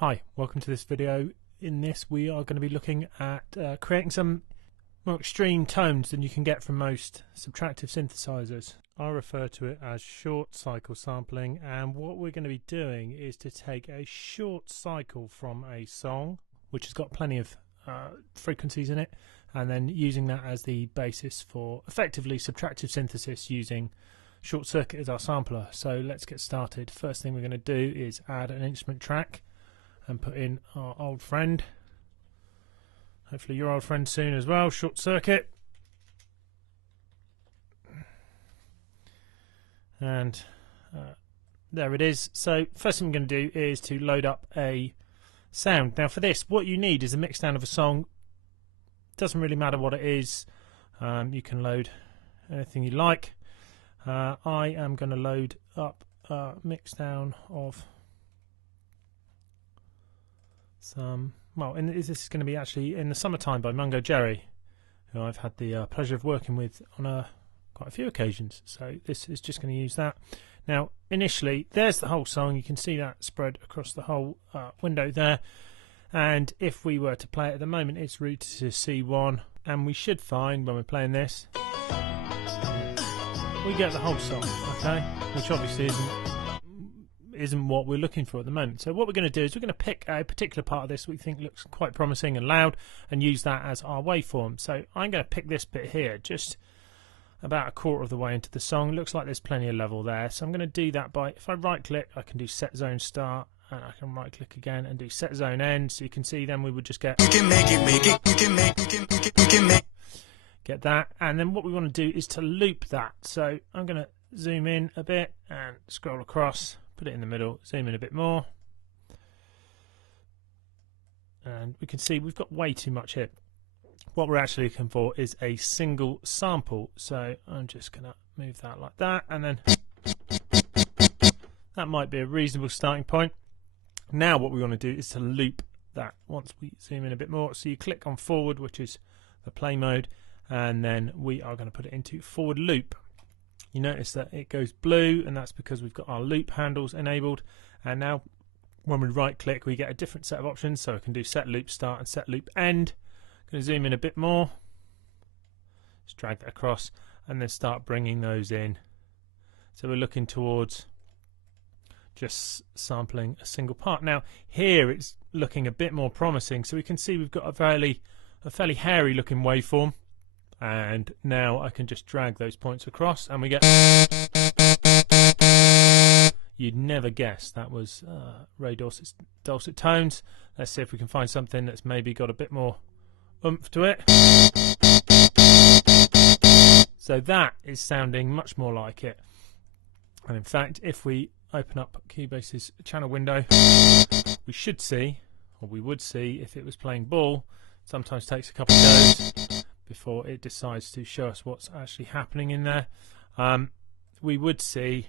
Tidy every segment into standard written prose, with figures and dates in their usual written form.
Hi, welcome to this video. In this we are going to be looking at creating some more extreme tones than you can get from most subtractive synthesizers. I refer to it as short cycle sampling, and what we're going to be doing is to take a short cycle from a song which has got plenty of frequencies in it, and then using that as the basis for effectively subtractive synthesis using short circuit as our sampler. So let's get started. First thing we're going to do is add an instrument track and put in our old friend, hopefully your old friend soon as well, Short Circuit. And there it is. So first thing we're going to do is to load up a sound. Now for this, what you need is a mix down of a song. Doesn't really matter what it is. You can load anything you like. I am going to load up a mix down of some, well, this is going to be actually In the Summertime by Mungo Jerry, who I've had the pleasure of working with on quite a few occasions. So this is just going to use that. Now initially there's the whole song, you can see that spread across the whole window there, and if we were to play it at the moment it's rooted to C1, and we should find when we're playing this we get the whole song, okay, which obviously isn't what we're looking for at the moment. So what we're going to do is we're going to pick a particular part of this we think looks quite promising and loud and use that as our waveform. So I'm going to pick this bit here, just about a quarter of the way into the song. Looks like there's plenty of level there, so I'm going to do that by, if I right click I can do set zone start, and I can right click again and do set zone end. So you can see then we would just get that, and then what we want to do is to loop that. So I'm going to zoom in a bit and scroll across, put it in the middle, zoom in a bit more, and we can see we've got way too much here. What we're actually looking for is a single sample, so I'm just going to move that like that, and then that might be a reasonable starting point. Now what we want to do is to loop that once we zoom in a bit more. So you click on forward, which is the play mode, and then we are going to put it into forward loop. You notice that it goes blue, and that's because we've got our loop handles enabled. And now when we right click we get a different set of options, so I can do set loop start and set loop end. I'm going to zoom in a bit more, just drag that across and then start bringing those in. So we're looking towards just sampling a single part. Now here it's looking a bit more promising, so we can see we've got a fairly hairy looking waveform. And now I can just drag those points across and we get, you'd never guess that was Ray Dorset's dulcet tones. Let's see if we can find something that's maybe got a bit more oomph to it. So that is sounding much more like it. And in fact, if we open up Cubase's channel window, we should see, or we would see if it was playing ball, sometimes takes a couple of goes before it decides to show us what's actually happening in there. We would see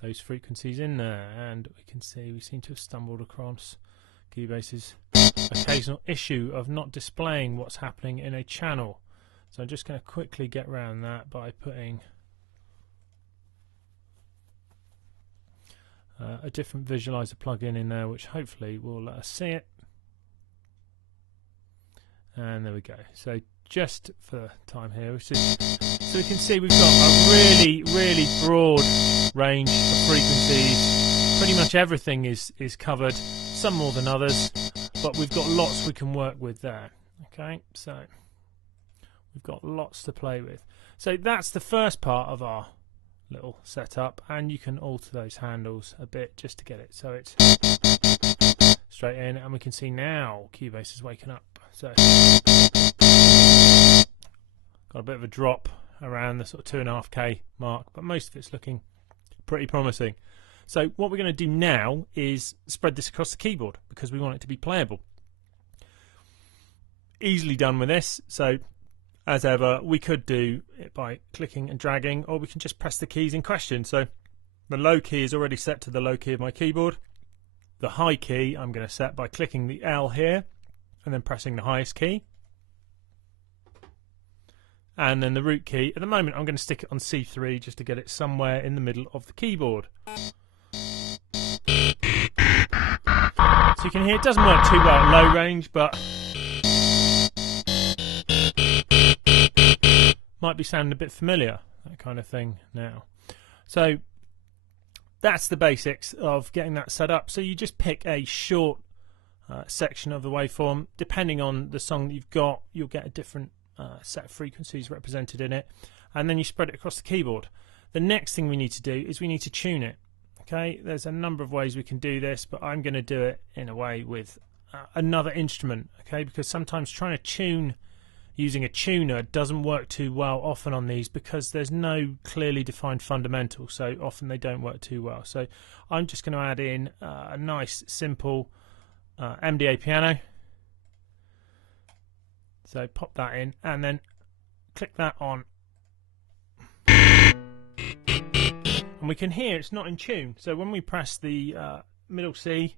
those frequencies in there, and we can see we seem to have stumbled across Cubase's occasional issue of not displaying what's happening in a channel. So I'm just going to quickly get around that by putting a different visualizer plugin in there, which hopefully will let us see it. And there we go. So just for time here, so we can see we've got a really broad range of frequencies. Pretty much everything is covered, some more than others, but we've got lots we can work with there. Okay, so we've got lots to play with. So that's the first part of our little setup, and you can alter those handles a bit just to get it so it's straight in, and we can see now Cubase is waking up. So got a bit of a drop around the sort of 2.5K mark, but most of it's looking pretty promising. So what we're going to do now is spread this across the keyboard because we want it to be playable. Easily done with this. So as ever, we could do it by clicking and dragging, or we can just press the keys in question. So the low key is already set to the low key of my keyboard. The high key I'm going to set by clicking the L here and then pressing the highest key, and then the root key. At the moment I'm going to stick it on C3 just to get it somewhere in the middle of the keyboard. So you can hear it doesn't work too well at low range, but might be sounding a bit familiar, that kind of thing now. So that's the basics of getting that set up. So you just pick a short section of the waveform. Depending on the song that you've got, you'll get a different set of frequencies represented in it, and then you spread it across the keyboard. The next thing we need to do is we need to tune it. Okay, there's a number of ways we can do this, but I'm going to do it in a way with another instrument. Okay, because sometimes trying to tune using a tuner doesn't work too well often on these, because there's no clearly defined fundamental, so often they don't work too well. So I'm just going to add in a nice simple MDA piano. So pop that in and then click that on, and we can hear it's not in tune. So when we press the middle C,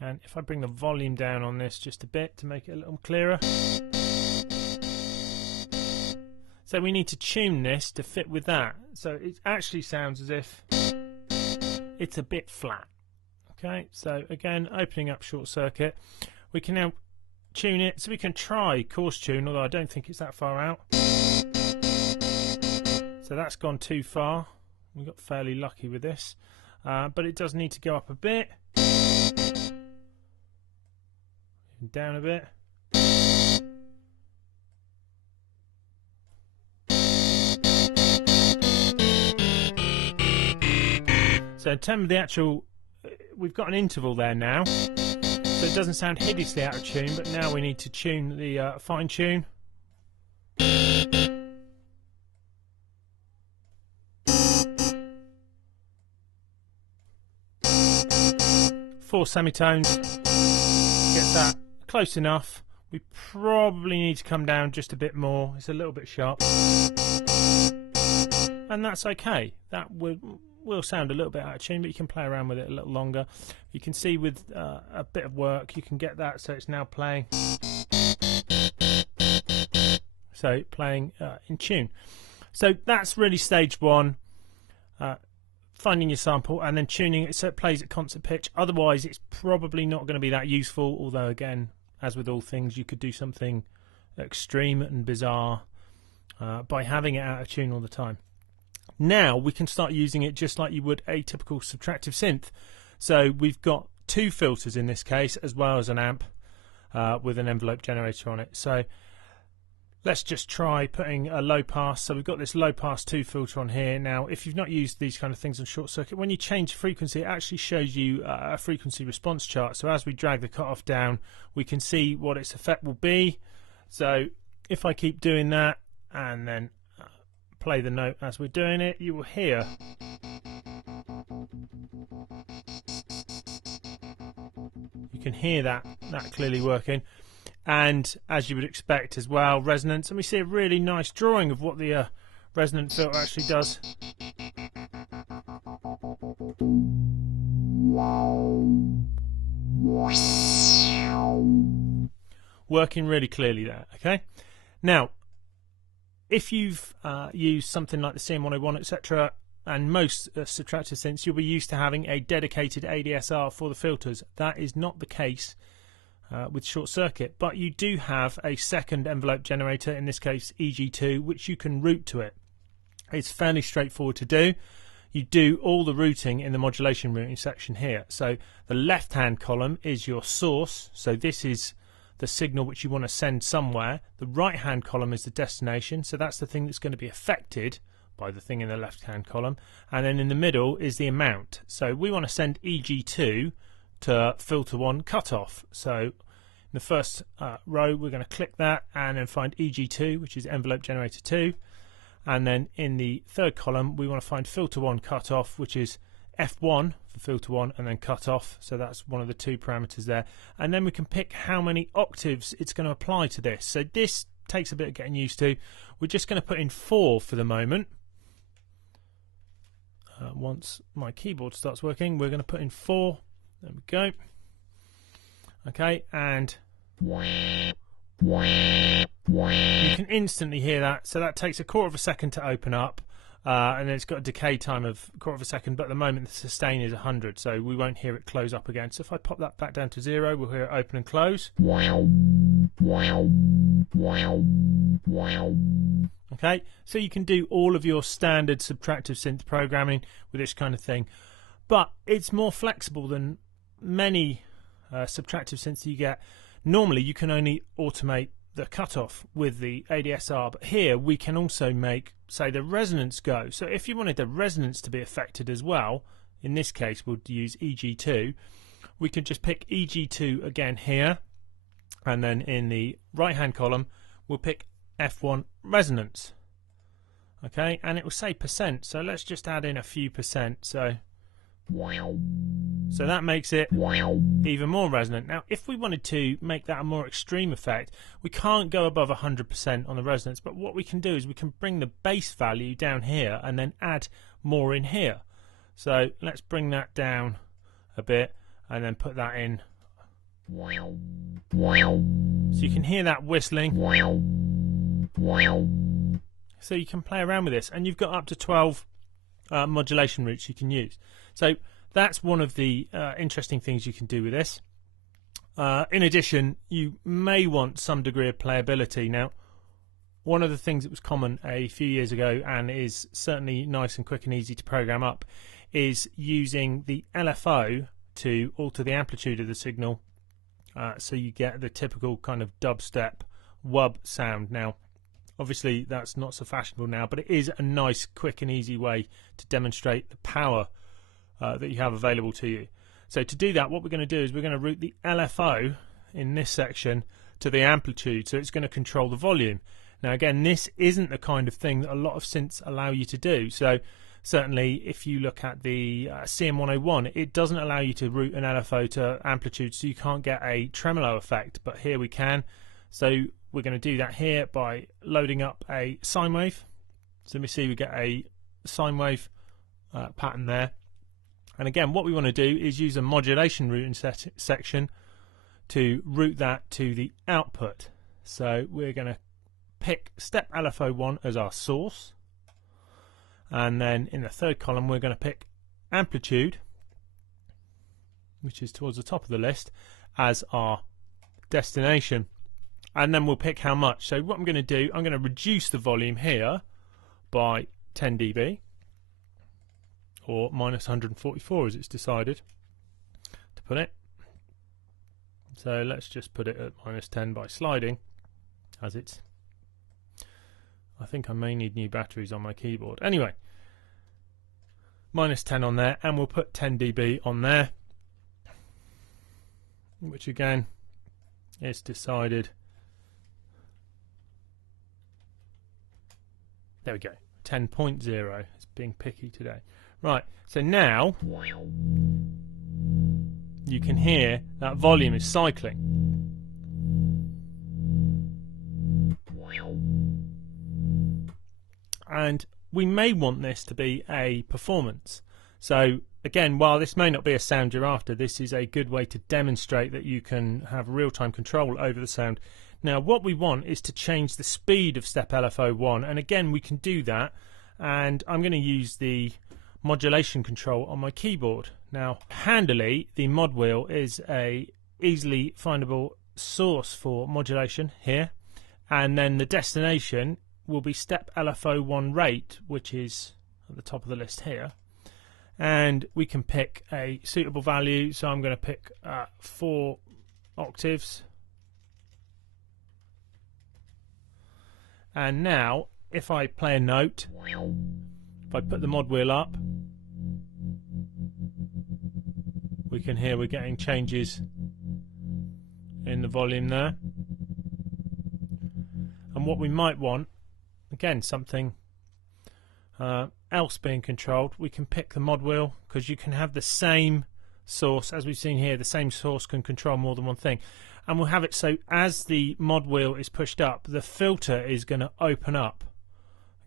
and if I bring the volume down on this just a bit to make it a little clearer. So we need to tune this to fit with that. So it actually sounds as if it's a bit flat. Okay, so again, opening up short circuit, we can now tune it. So we can try coarse tune, although I don't think it's that far out. So that's gone too far. We got fairly lucky with this, but it does need to go up a bit. Down a bit. So in terms of the actual, we've got an interval there now, so it doesn't sound hideously out of tune, but now we need to tune the fine tune. 4 semitones, get that close enough. We probably need to come down just a bit more. It's a little bit sharp, and that's okay. That will sound a little bit out of tune, but you can play around with it a little longer. You can see with a bit of work you can get that so it's now playing. So playing in tune. So that's really stage one. Finding your sample and then tuning it so it plays at concert pitch. Otherwise it's probably not going to be that useful, although again, as with all things, you could do something extreme and bizarre by having it out of tune all the time. Now we can start using it just like you would a typical subtractive synth. So we've got 2 filters in this case, as well as an amp with an envelope generator on it. So let's just try putting a low pass. So we've got this low pass 2 filter on here. Now if you've not used these kind of things on short circuit, when you change frequency, it actually shows you a frequency response chart. So as we drag the cutoff down, we can see what its effect will be. So if I keep doing that and then play the note as we're doing it, you will hear you can hear that clearly working. And as you would expect as well, resonance, and we see a really nice drawing of what the resonant filter actually does. Working really clearly there. Okay, now if you've used something like the CM101, etc., and most subtractive synths, you'll be used to having a dedicated ADSR for the filters. That is not the case with short circuit, but you do have a second envelope generator, in this case EG2, which you can route to it. It's fairly straightforward to do. You do all the routing in the modulation routing section here. So the left hand column is your source, so this is the signal which you want to send somewhere. The right hand column is the destination, so that's the thing that's going to be affected by the thing in the left hand column, and then in the middle is the amount. So we want to send EG2 to filter 1 cutoff. So in the first row we're going to click that and then find EG2, which is envelope generator 2, and then in the third column we want to find filter 1 cutoff, which is F1 for filter 1 and then cutoff. So that's one of the 2 parameters there, and then we can pick how many octaves it's going to apply to this. So this takes a bit of getting used to. We're just going to put in 4 for the moment. Once my keyboard starts working, we're going to put in 4. There we go. Okay, and you can instantly hear that. So that takes a quarter of a second to open up. and it's got a decay time of 1/4 of a second, but at the moment the sustain is 100, so we won't hear it close up again. So if I pop that back down to 0, we'll hear it open and close. Okay, so you can do all of your standard subtractive synth programming with this kind of thing, but it's more flexible than many subtractive synths you get. Normally you can only automate the cutoff with the ADSR, but here we can also make, say, the resonance go. So if you wanted the resonance to be affected as well, in this case we'll use EG2, we could just pick EG2 again here, and then in the right hand column we'll pick F1 resonance. Okay, and it will say %, so let's just add in a few %. So that makes it even more resonant. Now if we wanted to make that a more extreme effect, we can't go above 100% on the resonance, but what we can do is we can bring the base value down here and then add more in here. So let's bring that down a bit and then put that in. So you can hear that whistling. So you can play around with this, and you've got up to 12 modulation routes you can use. So that's one of the interesting things you can do with this. In addition, you may want some degree of playability. Now, one of the things that was common a few years ago and is certainly nice and quick and easy to program up is using the LFO to alter the amplitude of the signal, so you get the typical kind of dubstep wub sound. Now obviously that's not so fashionable now, but it is a nice, quick and easy way to demonstrate the power that you have available to you. So to do that, what we're going to do is we're going to route the LFO in this section to the amplitude, so it's going to control the volume. Now again, this isn't the kind of thing that a lot of synths allow you to do. So certainly if you look at the CM101, it doesn't allow you to route an LFO to amplitude, so you can't get a tremolo effect, but here we can. So we're going to do that here by loading up a sine wave. So we see we get a sine wave pattern there. And again, what we want to do is use a modulation routing section to route that to the output. So we're going to pick step LFO1 as our source, and then in the third column we're going to pick amplitude, which is towards the top of the list, as our destination, and then we'll pick how much. So what I'm going to do, I'm going to reduce the volume here by 10 dB, or minus 144 as it's decided to put it. So let's just put it at minus 10 by sliding, as it's, I think I may need new batteries on my keyboard. Anyway, minus 10 on there, and we'll put 10 dB on there, which again is decided. There we go, 10.0. It's being picky today. Right, so now you can hear that volume is cycling. And we may want this to be a performance. So again, while this may not be a sound you're after, this is a good way to demonstrate that you can have real-time control over the sound. Now what we want is to change the speed of step LFO1, and again we can do that, and I'm going to use the modulation control on my keyboard. Now handily, the mod wheel is a easily findable source for modulation here, and then the destination will be step LFO1 rate, which is at the top of the list here, and we can pick a suitable value. So I'm going to pick 4 octaves, and now if I play a note, if I put the mod wheel up, we can hear we're getting changes in the volume there. And what we might want, again, something else being controlled, we can pick the mod wheel, because you can have the same source, as we've seen here, the same source can control more than one thing. And we'll have it so as the mod wheel is pushed up, the filter is going to open up.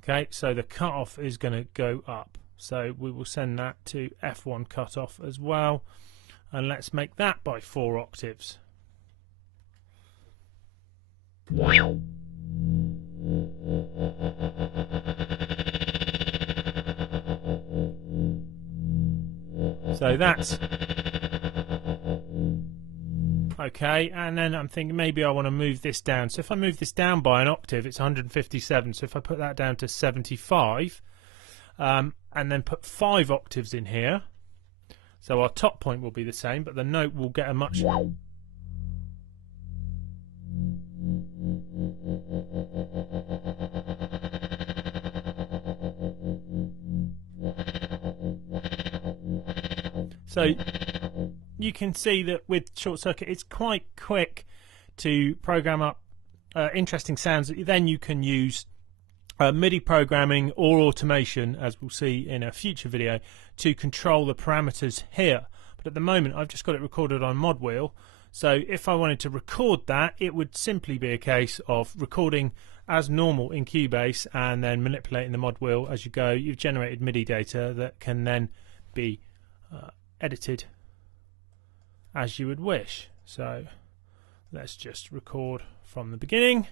Okay, so the cutoff is going to go up. So we will send that to F1 cutoff as well. And let's make that by 4 octaves. So that's okay, and then I'm thinking maybe I want to move this down. So if I move this down by an octave, it's 157. So if I put that down to 75, and then put 5 octaves in here, so our top point will be the same, but the note will get a much... So you can see that with short circuit it's quite quick to program up interesting sounds that then you can use MIDI programming or automation, as we'll see in a future video, to control the parameters here. But at the moment I've just got it recorded on Mod Wheel, so if I wanted to record that, it would simply be a case of recording as normal in Cubase and then manipulating the Mod Wheel as you go. You've generated MIDI data that can then be edited as you would wish. So let's just record from the beginning.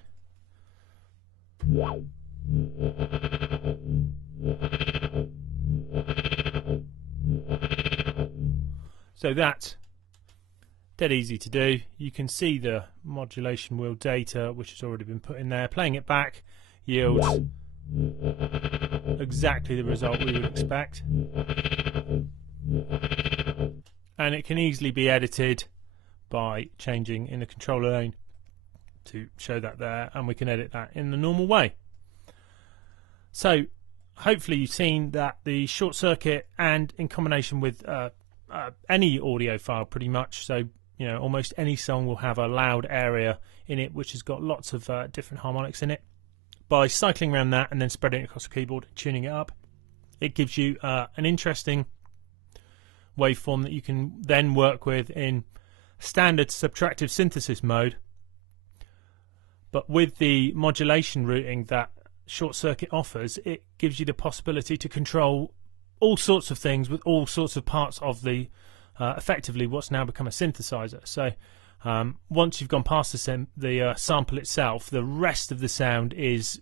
So that's dead easy to do. You can see the modulation wheel data which has already been put in there. Playing it back yields exactly the result we would expect. And it can easily be edited by changing in the controller lane to show that there, and we can edit that in the normal way. So hopefully you've seen that the short circuit, and in combination with any audio file pretty much, so you know almost any song will have a loud area in it which has got lots of different harmonics in it. By cycling around that and then spreading it across the keyboard and tuning it up, it gives you an interesting waveform that you can then work with in standard subtractive synthesis mode. But with the modulation routing that short circuit offers, it gives you the possibility to control all sorts of things with all sorts of parts of the effectively what's now become a synthesizer. So once you've gone past the sample itself, the rest of the sound is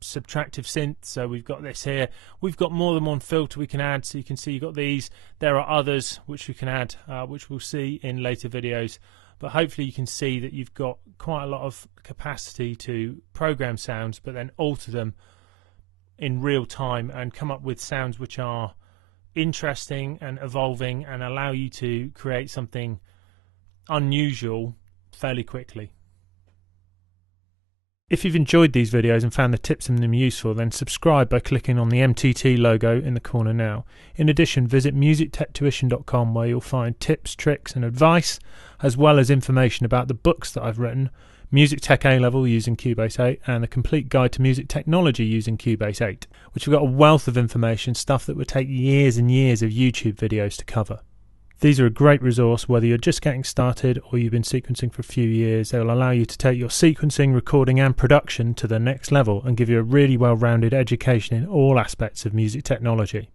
subtractive synth. So we've got this here, we've got more than one filter we can add, so you can see you've got these, there are others which we can add, which we'll see in later videos, but hopefully you can see that you've got quite a lot of capacity to program sounds but then alter them in real time and come up with sounds which are interesting and evolving and allow you to create something unusual fairly quickly. If you've enjoyed these videos and found the tips in them useful, then subscribe by clicking on the MTT logo in the corner now. In addition, visit musictechtuition.com where you'll find tips, tricks and advice, as well as information about the books that I've written, Music Tech A-Level using Cubase 8 and the Complete Guide to Music Technology using Cubase 8, which have got a wealth of information, stuff that would take years and years of YouTube videos to cover. These are a great resource whether you're just getting started or you've been sequencing for a few years. They will allow you to take your sequencing, recording and production to the next level and give you a really well-rounded education in all aspects of music technology.